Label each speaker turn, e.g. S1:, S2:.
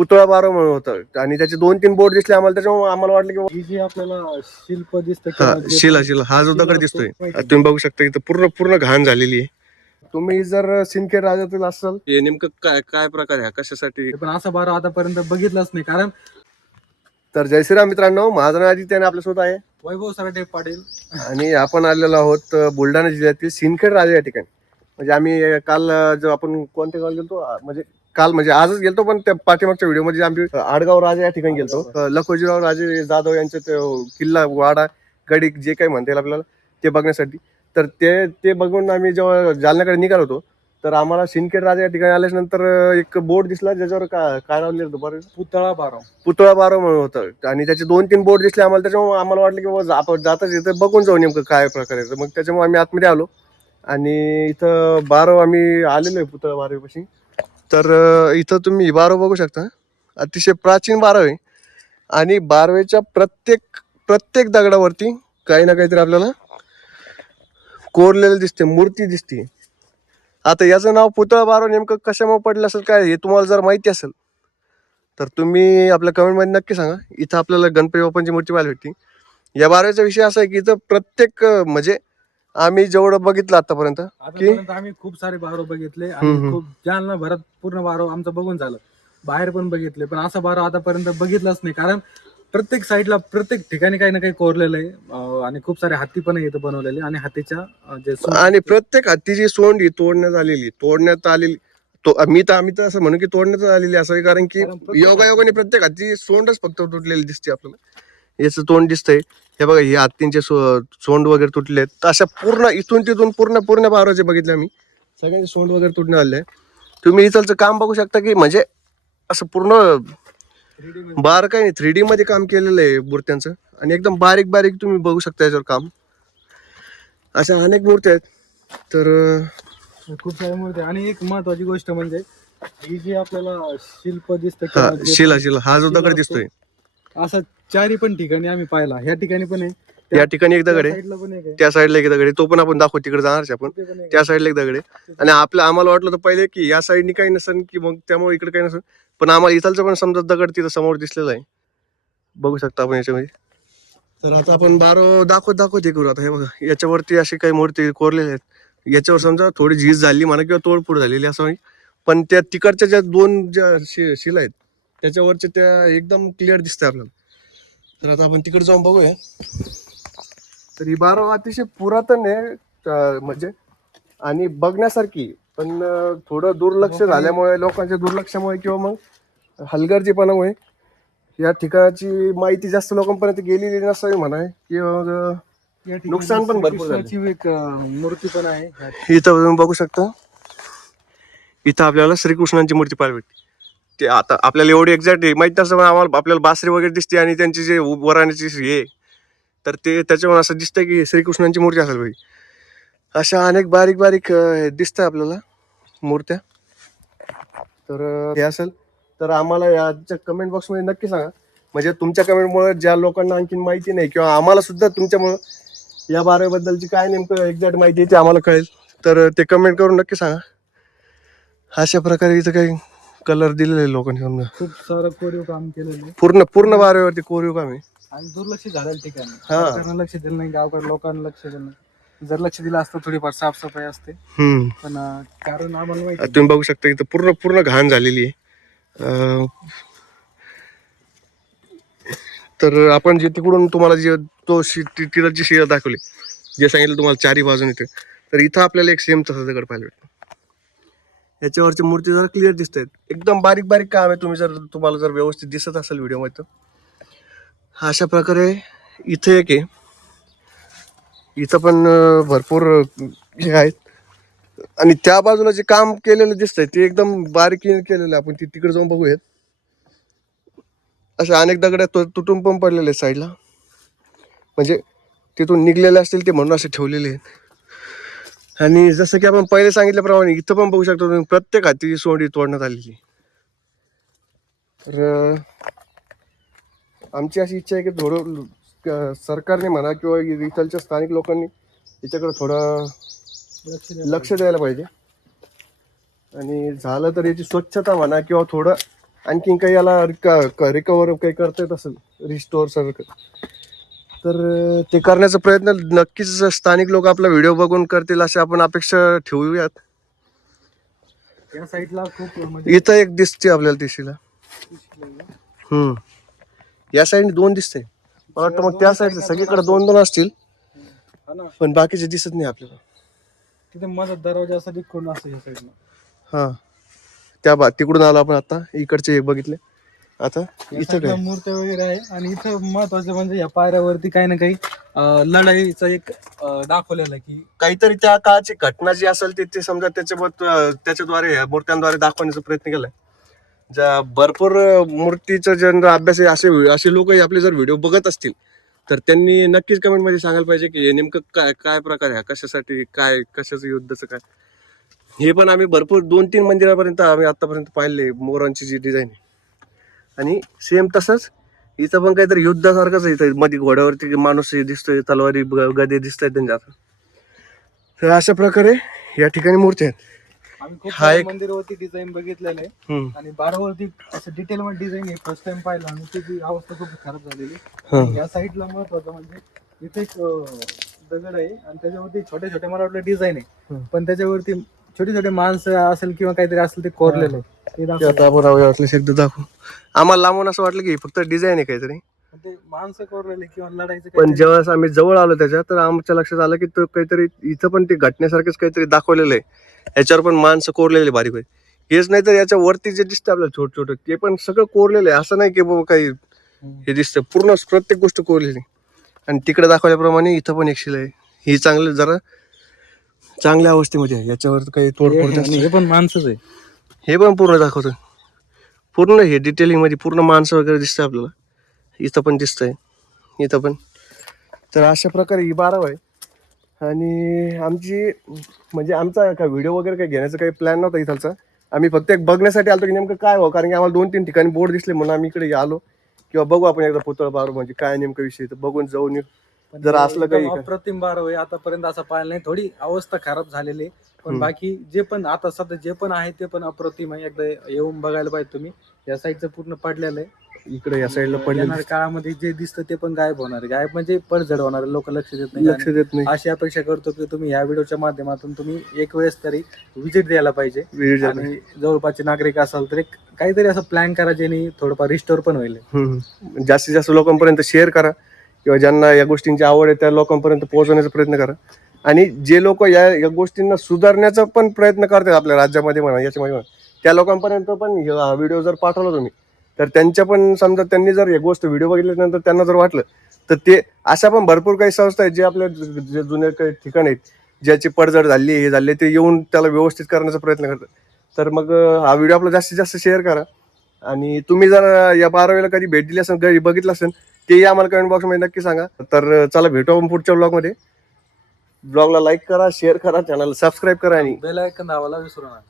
S1: पुतळा बारो म्हणून होतं. आणि त्याचे दोन तीन बोर्ड दिसले आम्हाला त्याच्यामुळे आम्हाला वाटलं की
S2: ही जी आपल्याला शिल्प दिसतं
S1: हा शिला शिला. हा जो दगड दिसतोय. तुम्ही बघू शकता इथं पूर्ण पूर्ण घाण झालेली आहे. तुम्ही जर सिंदखेड राजातील असाल हे नेमकं काय काय प्रकार आहे? हा? कशासाठी
S2: पण असा बारा आतापर्यंत बघितलाच नाही कारण
S1: तर जय श्रीराम मित्रांनो माझं नाव आदित्य आणि आपल्यासोबत आहे.
S2: वैभव सराटे पाटील.
S1: आणि आपण आलेलो आहोत अ, बुलढाणा जिल्ह्यातील सिंदखेड राजा या ठिकाणी. म्हणजे आम्ही अ, काल अ, जो आपण कोणत्या गावाला गेलतो अ, म्हणजे काल म्हणजे आजच गेलतो पण त्या पाठीमागच्या व्हिडिओमध्ये आम्ही आडगाव राजा या ठिकाणी गेलतो. लखोजीराव राजे जाधव यांचे ते किल्ला वाडा गडी जे काही म्हणता येईल आपल्याला ते बघण्यासाठी. तर ते ते बघून आम्ही जेव्हा जालन्याकडे निघालो होतो तर आम्हाला सिंदखेड राजा या ठिकाणी आल्यानंतर एक बोर्ड दिसला ज्याच्यावर का काय लावलेलं होतं बरं
S2: पुतळा बारा
S1: पुतळा बारो म्हणून होतं. आणि त्याचे दोन तीन बोर्ड दिसले आम्हाला त्याच्यामुळे आम्हाला वाटलं की बाबा आपण जाताच इथं बघून जाऊ नेमकं काय प्रकार. मग त्याच्यामुळे आम्ही आतमध्ये आलो. आणि इथं बारो आम्ही आलेलो आहे पुतळा बारोपाशी तर इथं तुम्ही बारो बघू शकता. अतिशय प्राचीन बारव आहे. आणि बारवेच्या प्रत्येक प्रत्येक दगडावरती काही ना काहीतरी आपल्याला कोरलेलं दिसते मूर्ती दिसते आता याचं नाव पुतळा बारव नेमकं कशामुळे पडलं असेल काय हे तुम्हाला जर माहिती असेल तर तुम्ही आपल्या कमेंटमध्ये नक्की सांगा. इथं आपल्याला गणपती बाप्पांची मूर्ती पाहायला भेटते या बारवेचा विषय असा आहे की इथं प्रत्येक म्हणजे आम्ही जेवढं बघितलं आतापर्यंत
S2: आतापर्यंत आम्ही खूप सारे बारो बघितले
S1: हम्म.
S2: आणि खूप जालना भरात पूर्ण बारो आमचं बघून झालं. बाहेर पण बघितले पण असा बारो आतापर्यंत बघितलाच नाही. कारण प्रत्येक साईडला प्रत्येक ठिकाणी काही ना काही कोरलेलं आहे. अं, आणि खूप सारे हत्ती पण इथं बनवलेले आणि हत्तीच्या अं, जे सूंड
S1: आणि प्रत्येक हत्तीची सोंड ही तोडण्यात आलेली तोडण्यात आलेली तो मी तर आम्ही तर असं म्हणू की तोडण्यात आलेली असावी कारण की योगायोगाने प्रत्येक हत्ती सोंडच फक्त तुटलेली दिसते आपल्याला. याचं तोंड दिसतंय. हे बघा हे हत्तींचे सोंड वगैरे तुटले तर अशा पूर्ण इथून तिथून पूर्ण पूर्ण बाराचे बघितले आम्ही. सगळ्यांचे सोंड वगैरे तुटणे आले. तुम्ही इथलचं काम बघू शकता की म्हणजे असं पूर्ण
S2: 3D मध्ये
S1: बार काही नाही थ्री डी मध्ये काम केलेलं आहे मूर्त्यांचं. आणि एकदम बारीक बारीक तुम्ही बघू शकता याच्यावर काम. अशा अनेक मूर्त्या आहेत. तर
S2: खूप साऱ्या मूर्ती आणि एक महत्वाची गोष्ट म्हणजे ही जी आपल्याला शिल्प दिसतं
S1: शिला शिला. हा जो दगड दिसतोय.
S2: असं चारी पण ठिकाणी आम्ही पाहिला. ह्या ठिकाणी पण आहे.
S1: या ठिकाणी एक दगड आहे
S2: साईडला पण एक आहे.
S1: त्या साईडला एक दगड आहे तो पण आपण दाखवू तिकडे जाणारच आपण.
S2: तिथे पण एक
S1: त्या साईडला एक दगड आहे आणि आपलं आम्हाला वाटलं होतं पहिले की या साईडनी काही नसेल की मग त्यामुळे इकडे काही नसेल पण आम्हाला इथलचं पण समजा दगड तिथं समोर दिसलेलं आहे. बघू शकता आपण याच्यामध्ये. तर आता आपण बारो दाखवत दाखवत हे करू. आता हे बघा याच्यावरती अशी काही मूर्ती कोरलेल्या आहेत. याच्यावर समजा थोडी झीज झाली म्हणा किंवा तोडफोड झालेली असं होईल पण त्या तिकडच्या ज्या दोन ज्या शि शिला आहेत त्याच्यावरच्या त्या एकदम क्लिअर दिसतंय आपल्याला. तर आता आपण तिकडे जाऊन बघूया. तर ही बारो अतिशय पुरातन आहे अं, म्हणजे आणि बघण्यासारखी पण अं, थोडं दुर्लक्ष झाल्यामुळे लोकांच्या दुर्लक्षामुळे किंवा मग हलगर्जीपणामुळे या ठिकाणाची माहिती जास्त लोकांपर्यंत गेलेली नसावी म्हणा किंवा मग, अं,
S2: या ठिकाणी
S1: नुकसान पण भरपूर झालं.
S2: श्रीकृष्णाची एक अं, मूर्ती पण आहे.
S1: इथं तुम्ही बघू शकता. इथं आपल्याला श्रीकृष्णांची मूर्ती पाहायला भेटते. ते आता आपल्याला एवढी एक्झॅक्ट माहीत नसतं आम्हाला आपल्याला बासरी वगैरे दिसते आणि त्यांची जे वराण्याची हे आहे, तर ते त्याच्यामुळे असं दिसतं की श्रीकृष्णांची मूर्ती असेल भाई अशा अनेक बारीक बारीक दिसत आपल्याला मूर्त्या. तर हे असेल. तर आम्हाला याच्या कमेंट बॉक्समध्ये नक्की सांगा. म्हणजे तुमच्या कमेंटमुळे ज्या लोकांना आणखीन माहिती नाही किंवा आम्हाला सुद्धा तुमच्यामुळं या बारावीबद्दलची काय नेमकं एक्झॅक्ट माहिती आहे ते आम्हाला कळेल. तर ते कमेंट करून नक्की सांगा. अशा प्रकारे इथं काही कलर दिलेले आहे लोकांनी समजा.
S2: खूप सारं कोरीव काम केलेलं आहे.
S1: पूर्ण पूर्ण बारावीवरती कोरीव काम आहे.
S2: आणि दुर्लक्ष झालेलं ठिकाणी.
S1: हा.
S2: सरकारनं लक्ष दिलं नाही गावकर लोकांना लक्ष दिलं नाही. जर लक्ष दिलं असतं थोडीफार साफसफाई असते.
S1: हम्म.
S2: पण अं, कारण आम्हाला माहिती
S1: तुम्ही बघू शकता इथं पूर्ण पूर्ण घाण झालेली आहे. अं, तर आपण जे तिकडून तुम्हाला जे तो शि ति- तिथलची शिळा दाखवली जे सांगितलं तुम्हाला चारी बाजून इथे तर इथं आपल्याला एक सेम तसा दगड पाहायला भेटतो. याच्यावरच्या मूर्ती जरा क्लिअर दिसत आहेत एकदम बारीक बारीक काम आहे. तुम्ही जर तुम्हाला जर व्यवस्थित दिसत असेल व्हिडिओमध्ये तर. अशा प्रकारे इथे एक आहे. इथं पण भरपूर हे आहेत. आणि त्या बाजूला जे काम केलेलं दिसतंय ते एकदम बारीकीने केलेलं आहे. आपण ती तिकडे जाऊन बघूयात. अशा अनेक दगड तुटून पण पडलेले आहेत साईडला म्हणजे तिथून निघलेले असतील ते म्हणून असे ठेवलेले आहेत. आणि जसं की आपण पहिले सांगितल्याप्रमाणे इथं पण बघू शकतो तुम्ही प्रत्येक हाती सोंडी तोडण्यात आलेली. तर आमची अशी इच्छा आहे की थोडं सरकारने म्हणा किंवा इथलच्या स्थानिक लोकांनी याच्याकडे थोडं
S2: लक्ष द्यायला
S1: लक्ष द्यायला पाहिजे. आणि झालं तर याची स्वच्छता म्हणा किंवा थोडं आणखीन काही याला रिकवर काही करता येत असेल रिस्टोअर सारखं तर ते करण्याचा प्रयत्न नक्कीच स्थानिक लोक आपला व्हिडिओ बघून करतील अशी आपण अपेक्षा ठेवूयात.
S2: या साईडला खूप म्हणजे
S1: इथं एक दिसते आपल्याला दिशेला हम्म. या साईडने दोन दिसते मला वाटतं मग त्या साईडचे सगळीकडे दोन दोन असतील. पण बाकीचे दिसत नाही आपल्याला.
S2: तिथे मदत दरवाजा असा कोण असं या साईडला
S1: हा. त्या बा तिकडून आलो आपण आता. इकडचे एक बघितले. आता इथं काय?
S2: मूर्त्या वगैरे आहे. आणि इथं महत्वाचं म्हणजे या पायऱ्यावरती काही ना काही अं, लढाईचं एक अं, दाखवलेलं आहे की
S1: काहीतरी त्या काळाची घटना जी असेल ती ते समजा त्याच्याबद्दल अं, त्याच्याद्वारे या मूर्त्यांद्वारे दाखवण्याचा प्रयत्न केलाय. ज्या भरपूर अं, मूर्तीचा जर अभ्यास आहे असे असे लोक आपले जर व्हिडिओ बघत असतील तर त्यांनी नक्कीच कमेंटमध्ये सांगायला पाहिजे की हे नेमकं काय काय प्रकार आहे? कशासाठी काय कशाचं युद्धाचं काय? हे पण आम्ही भरपूर दोन तीन मंदिरापर्यंत आम्ही आतापर्यंत पाहिले मोरांची जी डिझाईन आहे. आणि सेम तसंच इथं पण काहीतरी युद्धासारखंच आहे इथं मध्ये घोड्यावरती माणूस दिसतोय तलवारी गदे दिसत आहेत त्यांच्या. तर अशा प्रकारे या ठिकाणी मूर्ती आहेत हा एक-
S2: मंदिरावरती डिझाईन बघितलेलं आहे. आणि बारावरती असं डिटेल मध्ये डिझाईन आहे फर्स्ट टाइम पाहिलं आणि त्याची अवस्था खूप खराब झालेली
S1: हा.
S2: या साईडला महत्वाचं म्हणजे इथे एक दगड आहे आणि त्याच्यावरती छोटे छोटे मला वाटलं डिझाईन आहे. पण त्याच्यावरती छोटे छोटे माणसं असेल किंवा काहीतरी असेल ते कोरलेलं. आहे ते
S1: ते
S2: दाखवलं.
S1: आता आपण अवयवातले शब्द दाखवू. आम्हाला लांबून असं वाटलं की फक्त डिझाईन आहे काहीतरी.
S2: ते माणसं कोरलेले किंवा लढायचं
S1: पण
S2: काहीतरी-
S1: जेव्हा आम्ही जवळ आलो त्याच्या तर आमच्या लक्षात आलं की तो काहीतरी इथं पण ते घटनेसारखंच काहीतरी दाखवलेलं आहे. याच्यावर पण माणसं कोरलेले बारीक बारीक हेच नाही तर याच्या वरती जे दिसतं आपल्याला छोट छोट ते पण सगळं कोरलेलं आहे. असं नाही की बाबा काही. हे दिसतं पूर्ण प्रत्येक गोष्ट कोरलेली. आणि तिकडे दाखवल्याप्रमाणे इथं पण एक शिला आहे. ही चांगलं जरा चांगल्या अवस्थेमध्ये आहे. याच्यावर काही तोडफोड
S2: हे- हे पण माणसंच आहे.
S1: हे पण पूर्ण दाखवतं पूर्ण हे डिटेलिंगमध्ये पूर्ण माणसं वगैरे दिसतं आपल्याला. इथं पण दिसतंय. इथं पण. तर अशा प्रकारे ही बाराव आहे आणि आमची म्हणजे आमचा काय व्हिडिओ वगैरे काही घेण्याचा काही प्लॅन नव्हता इथलचा. आम्ही फक्त एक बघण्यासाठी आलो की नेमकं काय हो कारण की आम्हाला दोन तीन ठिकाणी बोर्ड दिसले म्हणून आम्ही इकडे आलो. किंवा बघू आपण एकदा पुतळ बारू म्हणजे काय नेमकं विषय तर बघून जाऊन येऊ जर असलं काही
S2: अप्रतिम बार आहे आतापर्यंत असं पाहिलं नाही. थोडी अवस्था खराब झालेली आहे. पण. बाकी जे पण आता सध्या जे पण आहे ते पण अप्रतिम आहे. एकदा येऊन बघायला पाहिजे तुम्ही. या साईडचं पूर्ण पडलेलं आहे.
S1: इकडे या साईडला
S2: येणाऱ्या काळामध्ये जे दिसतं ते पण गायब होणार आहे. गायब म्हणजे पडझड होणार लोक लक्ष देत
S1: लक्ष
S2: नाही
S1: देत नाही.
S2: अशी अपेक्षा करतो की तुम्ही या व्हिडिओच्या माध्यमातून तुम्ही एक वेळेस तरी व्हिजिट द्यायला पाहिजे. जवळपासचे नागरिक असाल तर एक काहीतरी असं प्लॅन करा ज्याने थोडंफार रिस्टोर पण होईल.
S1: जास्तीत जास्त लोकांपर्यंत शेअर करा. किंवा ज्यांना या गोष्टींची आवड आहे त्या लोकांपर्यंत पोहोचवण्याचा प्रयत्न करा. आणि जे लोक या या गोष्टींना सुधारण्याचा पण प्रयत्न करतात आपल्या राज्यामध्ये म्हणा याच्यामध्ये म्हणा त्या लोकांपर्यंत पण हा व्हिडिओ जर पाठवला तुम्ही तर त्यांच्या पण समजा त्यांनी जर एक गोष्ट व्हिडिओ बघितल्यानंतर त्यांना जर वाटलं तर ते अशा पण भरपूर काही संस्था आहेत जे आपल्या जे जुने काही ठिकाण आहेत ज्याची पडझड झाली हे झाले ते येऊन त्याला व्यवस्थित करण्याचा प्रयत्न करतात. तर मग हा व्हिडिओ आपला जास्तीत जास्त शेअर करा. आणि तुम्ही जर या बारावीला कधी भेट दिली असेल कधी बघितलं असेल तेही आम्हाला कमेंट बॉक्समध्ये नक्की सांगा. तर चला भेटू आपण पुढच्या ब्लॉगमध्ये ब्लॉगला लाईक करा शेअर करा चॅनलला सबस्क्राईब करा आणि
S2: बेल आयकन दाबायला विसरू नका.